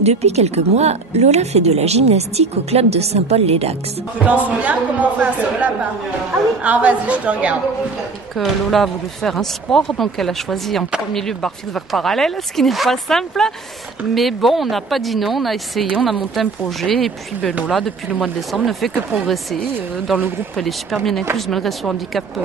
Depuis quelques mois, Lola fait de la gymnastique au club de Saint-Paul-les-Dax. Tu t'en souviens comment on fait un saut de lapin? Ah oui. Alors vas-y, je te regarde. Lola a voulu faire un sport, donc elle a choisi en premier lieu barre fixe barre parallèle, ce qui n'est pas simple. Mais bon, on n'a pas dit non, on a essayé, on a monté un projet. Et puis Lola, depuis le mois de décembre, ne fait que progresser. Dans le groupe, elle est super bien incluse malgré son handicap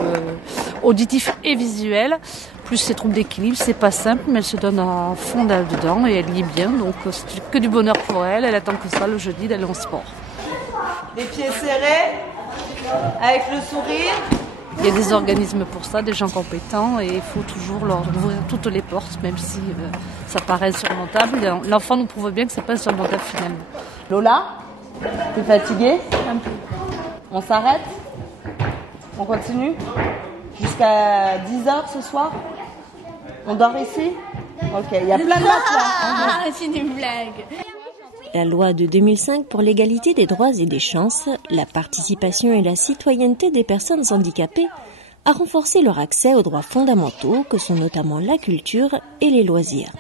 auditif et visuel. Plus ses troubles d'équilibre, c'est pas simple, mais elle se donne à fond dedans et elle y est bien. Donc c'est que du bonheur pour elle. Elle attend que ça le jeudi d'aller en sport. Les pieds serrés, avec le sourire. Il y a des organismes pour ça, des gens compétents, et il faut toujours leur ouvrir toutes les portes, même si ça paraît insurmontable. L'enfant nous prouve bien que c'est pas insurmontable finalement. Lola, tu es fatiguée? Un peu. On s'arrête? On continue? Jusqu'à 10h ce soir? On dort ici? Ok, il y a plein de matelas. Ah, c'est une blague. La loi de 2005 pour l'égalité des droits et des chances, la participation et la citoyenneté des personnes handicapées a renforcé leur accès aux droits fondamentaux que sont notamment la culture et les loisirs.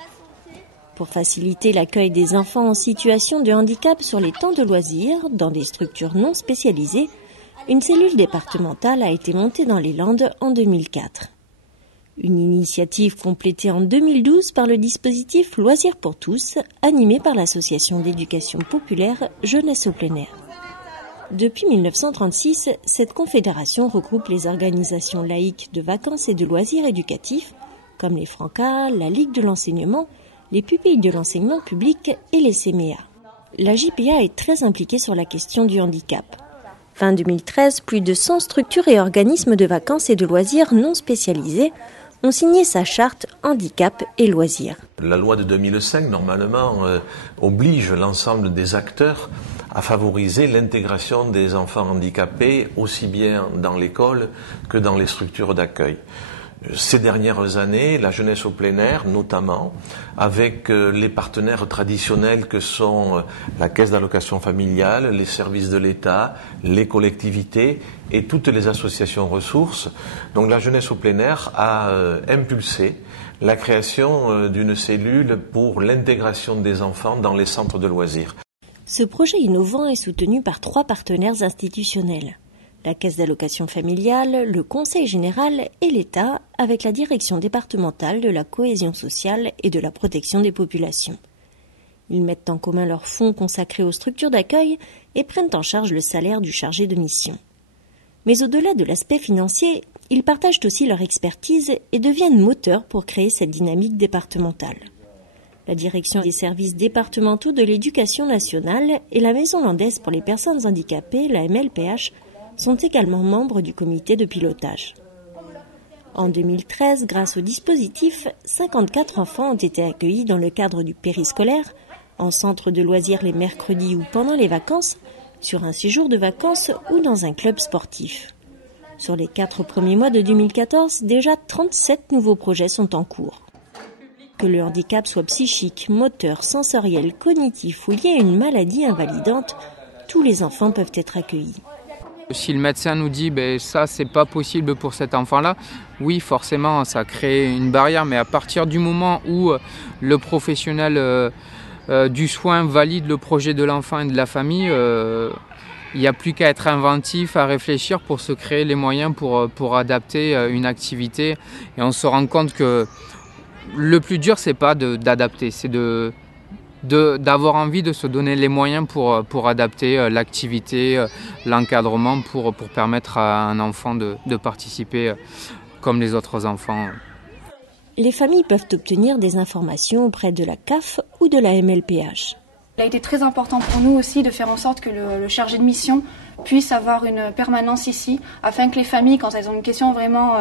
Pour faciliter l'accueil des enfants en situation de handicap sur les temps de loisirs dans des structures non spécialisées, une cellule départementale a été montée dans les Landes en 2004. Une initiative complétée en 2012 par le dispositif Loisirs pour tous, animé par l'association d'éducation populaire Jeunesse au plein air. Depuis 1936, cette confédération regroupe les organisations laïques de vacances et de loisirs éducatifs, comme les Francas, la Ligue de l'enseignement, les pupilles de l'enseignement public et les CMEA. La JPA est très impliquée sur la question du handicap. Fin 2013, plus de 100 structures et organismes de vacances et de loisirs non spécialisés ont signé sa charte handicap et loisirs. La loi de 2005, normalement, oblige l'ensemble des acteurs à favoriser l'intégration des enfants handicapés aussi bien dans l'école que dans les structures d'accueil. Ces dernières années, la jeunesse au plein air, notamment, avec les partenaires traditionnels que sont la caisse d'allocation familiale, les services de l'État, les collectivités et toutes les associations ressources. Donc la jeunesse au plein air a impulsé la création d'une cellule pour l'intégration des enfants dans les centres de loisirs. Ce projet innovant est soutenu par 3 partenaires institutionnels. La Caisse d'allocation familiale, le Conseil général et l'État, avec la Direction départementale de la cohésion sociale et de la protection des populations. Ils mettent en commun leurs fonds consacrés aux structures d'accueil et prennent en charge le salaire du chargé de mission. Mais au-delà de l'aspect financier, ils partagent aussi leur expertise et deviennent moteurs pour créer cette dynamique départementale. La Direction des services départementaux de l'éducation nationale et la Maison landaise pour les personnes handicapées, la MLPH, sont également membres du comité de pilotage. En 2013, grâce au dispositif, 54 enfants ont été accueillis dans le cadre du périscolaire, en centre de loisirs les mercredis ou pendant les vacances, sur un séjour de vacances ou dans un club sportif. Sur les 4 premiers mois de 2014, déjà 37 nouveaux projets sont en cours. Que le handicap soit psychique, moteur, sensoriel, cognitif ou lié à une maladie invalidante, tous les enfants peuvent être accueillis. Si le médecin nous dit ça c'est pas possible pour cet enfant-là, oui forcément ça crée une barrière, mais à partir du moment où le professionnel du soin valide le projet de l'enfant et de la famille, il n'y a plus qu'à être inventif, à réfléchir pour se créer les moyens pour adapter une activité. Et on se rend compte que le plus dur c'est pas d'adapter, c'est d'avoir envie de se donner les moyens pour adapter l'activité, l'encadrement, pour permettre à un enfant de participer comme les autres enfants. Les familles peuvent obtenir des informations auprès de la CAF ou de la MLPH. Il a été très important pour nous aussi de faire en sorte que le chargé de mission puisse avoir une permanence ici, afin que les familles, quand elles ont une question vraiment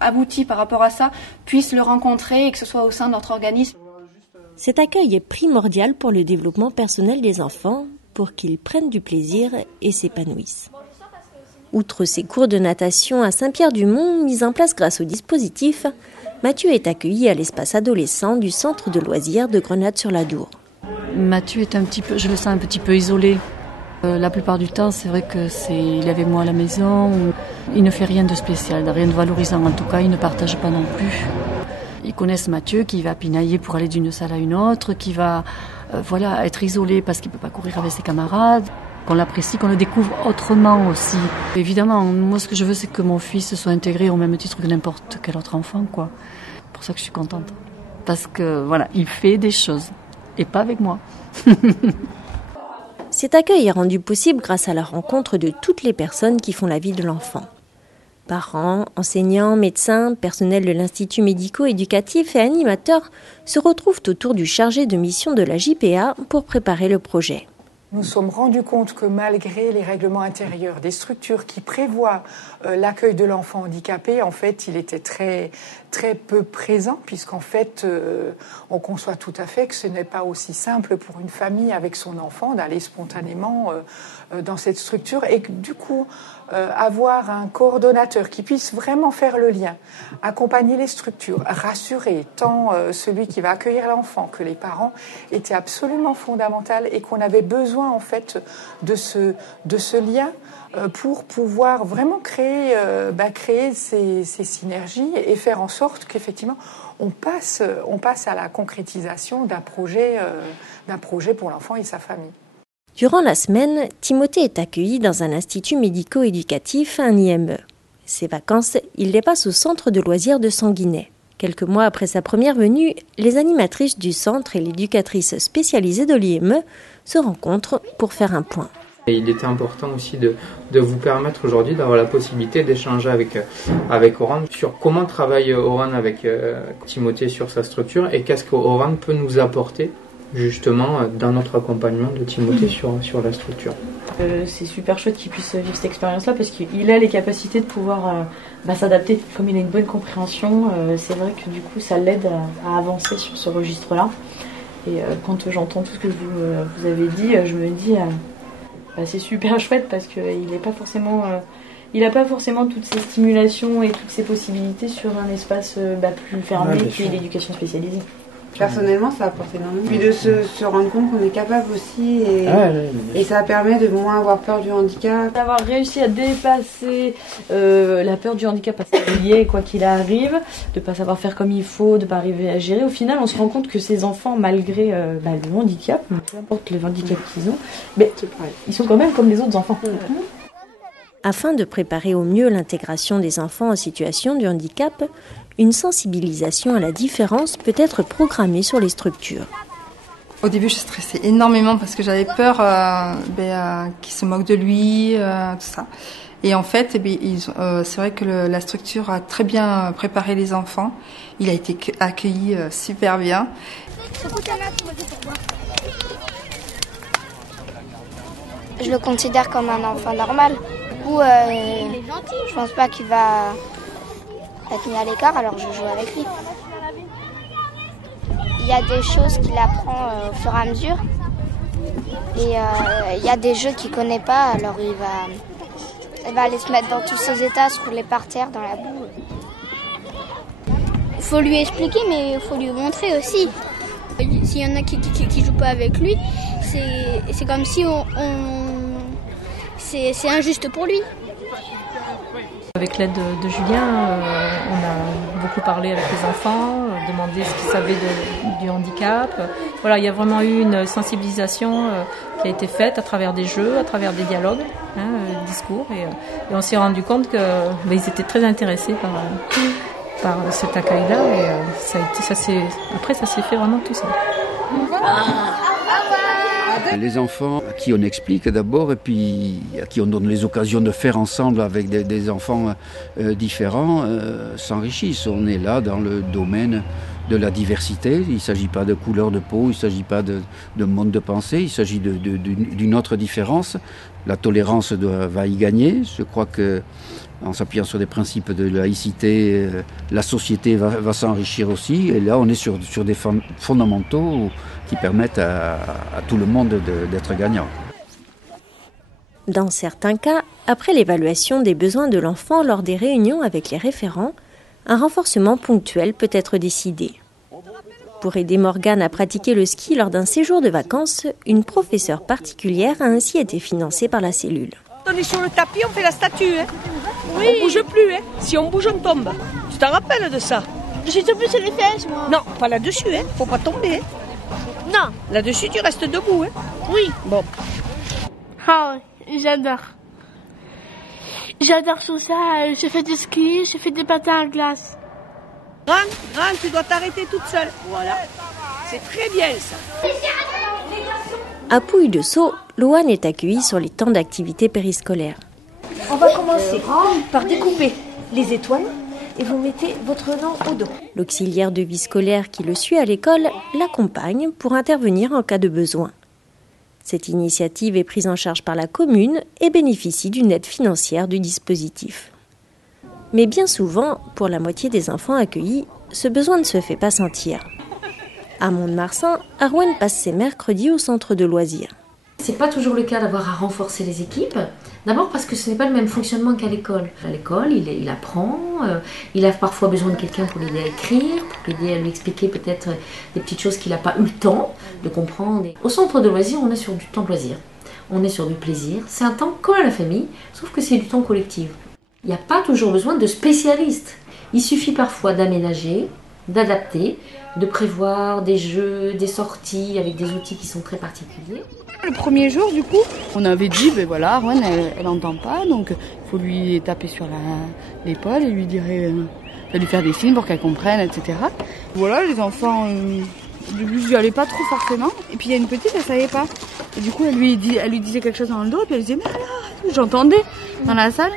aboutie par rapport à ça, puissent le rencontrer et que ce soit au sein de notre organisme. Cet accueil est primordial pour le développement personnel des enfants, pour qu'ils prennent du plaisir et s'épanouissent. Outre ses cours de natation à Saint-Pierre-du-Mont, mis en place grâce au dispositif, Mathieu est accueilli à l'espace adolescent du centre de loisirs de Grenade-sur-l'Adour. Mathieu est je le sens un petit peu isolé. La plupart du temps, c'est vrai il est avec moi à la maison. Il ne fait rien de spécial, rien de valorisant. En tout cas, il ne partage pas non plus. Ils connaissent Mathieu qui va pinailler pour aller d'une salle à une autre, qui va être isolé parce qu'il ne peut pas courir avec ses camarades, qu'on l'apprécie, qu'on le découvre autrement aussi. Évidemment, moi ce que je veux, c'est que mon fils soit intégré au même titre que n'importe quel autre enfant, quoi. C'est pour ça que je suis contente. Parce que il fait des choses, et pas avec moi. Cet accueil est rendu possible grâce à la rencontre de toutes les personnes qui font la vie de l'enfant. Parents, enseignants, médecins, personnel de l'Institut médico-éducatif et animateurs se retrouvent autour du chargé de mission de la JPA pour préparer le projet. Nous sommes rendus compte que malgré les règlements intérieurs des structures qui prévoient l'accueil de l'enfant handicapé, en fait, il était très, très peu présent, puisqu'en fait, on conçoit tout à fait que ce n'est pas aussi simple pour une famille avec son enfant d'aller spontanément dans cette structure et que du coup, avoir un coordonnateur qui puisse vraiment faire le lien, accompagner les structures, rassurer tant celui qui va accueillir l'enfant que les parents était absolument fondamental et qu'on avait besoin en fait de ce lien pour pouvoir vraiment créer ces synergies et faire en sorte qu'effectivement on passe à la concrétisation d'un projet pour l'enfant et sa famille. Durant la semaine, Timothée est accueilli dans un institut médico-éducatif, un IME. Ses vacances, il les passe au centre de loisirs de Sanguinet. Quelques mois après sa première venue, les animatrices du centre et l'éducatrice spécialisée de l'IME se rencontrent pour faire un point. Et il était important aussi de vous permettre aujourd'hui d'avoir la possibilité d'échanger avec Oran sur comment travaille Oran avec Timothée sur sa structure et qu'est-ce qu'Oran peut nous apporter justement dans notre accompagnement de Timothée sur la structure. C'est super chouette qu'il puisse vivre cette expérience-là parce qu'il a les capacités de pouvoir s'adapter. Comme il a une bonne compréhension, c'est vrai que du coup ça l'aide à avancer sur ce registre-là. Et quand j'entends tout ce que vous avez dit, je me dis c'est super chouette parce qu'il n'a pas forcément toutes ces stimulations et toutes ces possibilités sur un espace plus fermé qui est l'éducation spécialisée. Personnellement, ça apporte énormément. Puis de se rendre compte qu'on est capable aussi et ça permet de moins avoir peur du handicap. D'avoir réussi à dépasser la peur du handicap parce qu'il y est, quoi qu'il arrive, de ne pas savoir faire comme il faut, de ne pas arriver à gérer. Au final, on se rend compte que ces enfants, malgré le handicap, peu importe les handicaps qu'ils ont, ils sont quand même comme les autres enfants. Afin de préparer au mieux l'intégration des enfants en situation de handicap, une sensibilisation à la différence peut être programmée sur les structures. Au début, je stressais énormément parce que j'avais peur qu'il se moque de lui, tout ça. Et en fait, c'est vrai que la structure a très bien préparé les enfants. Il a été accueilli super bien. Je le considère comme un enfant normal. Du coup, je pense pas qu'il va être mis à l'écart, alors je joue avec lui. Il y a des choses qu'il apprend au fur et à mesure. Et il y a des jeux qu'il ne connaît pas, alors il va aller se mettre dans tous ses états, se rouler par terre, dans la boue. Il faut lui expliquer, mais il faut lui montrer aussi. S'il y en a qui ne jouent pas avec lui, c'est comme si c'est injuste pour lui. Avec l'aide de Julien, on a beaucoup parlé avec les enfants, demandé ce qu'ils savaient du handicap. Voilà, il y a vraiment eu une sensibilisation qui a été faite à travers des jeux, à travers des dialogues, des discours. Et on s'est rendu compte qu'ils étaient très intéressés par cet accueil-là. Et ça s'est fait vraiment tout seul. Les enfants à qui on explique d'abord et puis à qui on donne les occasions de faire ensemble avec des enfants différents s'enrichissent. On est là dans le domaine de la diversité. Il ne s'agit pas de couleur de peau, il ne s'agit pas de mode de pensée, il s'agit d'une autre différence. La tolérance va y gagner. Je crois que en s'appuyant sur des principes de laïcité, la société va s'enrichir aussi. Et là, on est sur des fondamentaux qui permettent à tout le monde d'être gagnant. Dans certains cas, après l'évaluation des besoins de l'enfant lors des réunions avec les référents, un renforcement ponctuel peut être décidé. Pour aider Morgane à pratiquer le ski lors d'un séjour de vacances, une professeure particulière a ainsi été financée par la cellule. On est sur le tapis, on fait la statue. Hein. Oui. On bouge plus. Hein. Si on bouge, on tombe. Tu t'en rappelles de ça? Je suis tombée sur les fesses, moi. Non, pas là-dessus. Hein. Faut pas tomber. Hein. Non. Là-dessus, tu restes debout. Hein. Oui. Bon. Ah oui, j'adore. J'adore tout ça. J'ai fait du ski, j'ai fait des patins à glace. Gran, tu dois t'arrêter toute seule. Voilà. C'est très bien ça. À Pouille-de-Sceaux, Loane est accueillie sur les temps d'activité périscolaire. On va commencer par découper les étoiles et vous mettez votre nom au dos. L'auxiliaire de vie scolaire qui le suit à l'école l'accompagne pour intervenir en cas de besoin. Cette initiative est prise en charge par la commune et bénéficie d'une aide financière du dispositif. Mais bien souvent, pour la moitié des enfants accueillis, ce besoin ne se fait pas sentir. À Mont-de-Marsan, Arwen passe ses mercredis au centre de loisirs. C'est pas toujours le cas d'avoir à renforcer les équipes. D'abord parce que ce n'est pas le même fonctionnement qu'à l'école. À l'école, il apprend, il a parfois besoin de quelqu'un pour l'aider à écrire, pour l'aider à lui expliquer peut-être des petites choses qu'il n'a pas eu le temps de comprendre. Au centre de loisirs, on est sur du temps de loisir, on est sur du plaisir. C'est un temps comme à la famille, sauf que c'est du temps collectif. Il n'y a pas toujours besoin de spécialistes. Il suffit parfois d'aménager, d'adapter, de prévoir des jeux, des sorties avec des outils qui sont très particuliers. Le premier jour, du coup, on avait dit, ben voilà, Arwen, elle n'entend pas, donc il faut lui taper sur l'épaule et lui dire, lui faire des signes pour qu'elle comprenne, etc. Voilà, les enfants, au début, je n'y allais pas trop forcément. Et puis il y a une petite, elle savait pas. Et du coup, elle lui disait quelque chose dans le dos, et puis elle disait, mais alors, j'entendais dans la salle.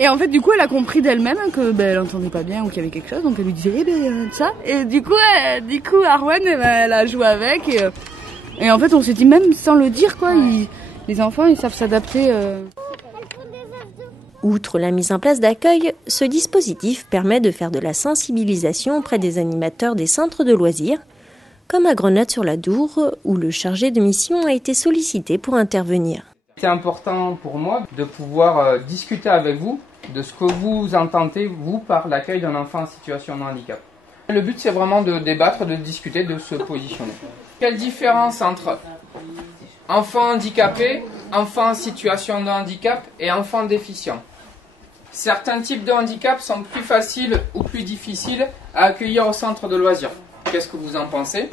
Et en fait, du coup, elle a compris d'elle-même que elle entendait pas bien ou qu'il y avait quelque chose, donc elle lui disait, ça. Et du coup, Arwen, elle a joué avec. Et en fait, on s'est dit, même sans le dire, quoi, les enfants, ils savent s'adapter. Outre la mise en place d'accueil, ce dispositif permet de faire de la sensibilisation auprès des animateurs des centres de loisirs, comme à Grenade-sur-la-Dour, où le chargé de mission a été sollicité pour intervenir. C'est important pour moi de pouvoir discuter avec vous de ce que vous entendez, vous, par l'accueil d'un enfant en situation de handicap. Le but, c'est vraiment de débattre, de discuter, de se positionner. Quelle différence entre enfant handicapé, enfant en situation de handicap et enfant déficient? Certains types de handicap sont plus faciles ou plus difficiles à accueillir au centre de loisirs. Qu'est-ce que vous en pensez?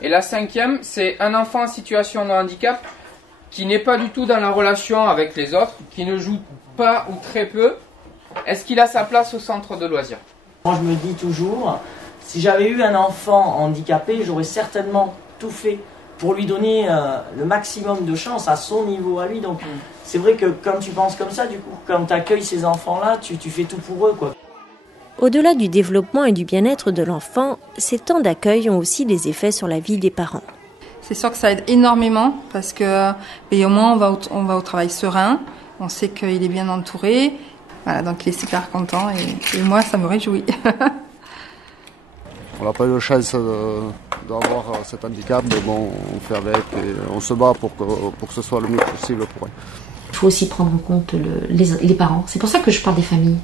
Et la cinquième, c'est un enfant en situation de handicap qui n'est pas du tout dans la relation avec les autres, qui ne joue pas ou très peu. Est-ce qu'il a sa place au centre de loisirs? Moi, je me dis toujours, si j'avais eu un enfant handicapé, j'aurais certainement tout fait pour lui donner le maximum de chance à son niveau à lui. Donc c'est vrai que quand tu penses comme ça, du coup, quand tu accueilles ces enfants-là, tu fais tout pour eux, quoi. Au-delà du développement et du bien-être de l'enfant, ces temps d'accueil ont aussi des effets sur la vie des parents. C'est sûr que ça aide énormément parce que au moins on va au travail serein, on sait qu'il est bien entouré. Voilà, donc il est super content et moi ça me réjouit. On n'a pas eu la chance d'avoir cet handicap, mais bon, on fait avec et on se bat pour que ce soit le mieux possible pour elle. Il faut aussi prendre en compte les parents. C'est pour ça que je parle des familles.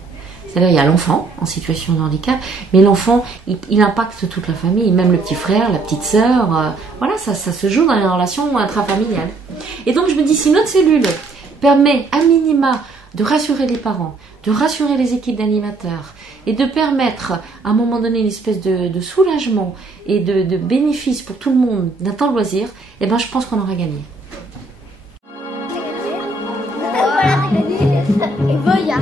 C'est-à-dire, il y a l'enfant en situation de handicap, mais l'enfant, il impacte toute la famille, même le petit frère, la petite sœur. Voilà, ça se joue dans les relations intrafamiliales. Et donc, je me dis, si notre cellule permet à minima de rassurer les parents, de rassurer les équipes d'animateurs et de permettre à un moment donné une espèce de soulagement et de bénéfice pour tout le monde d'un temps de loisir, eh ben, je pense qu'on aura gagné. Et voilà, t'as gagné. Et bon, il y a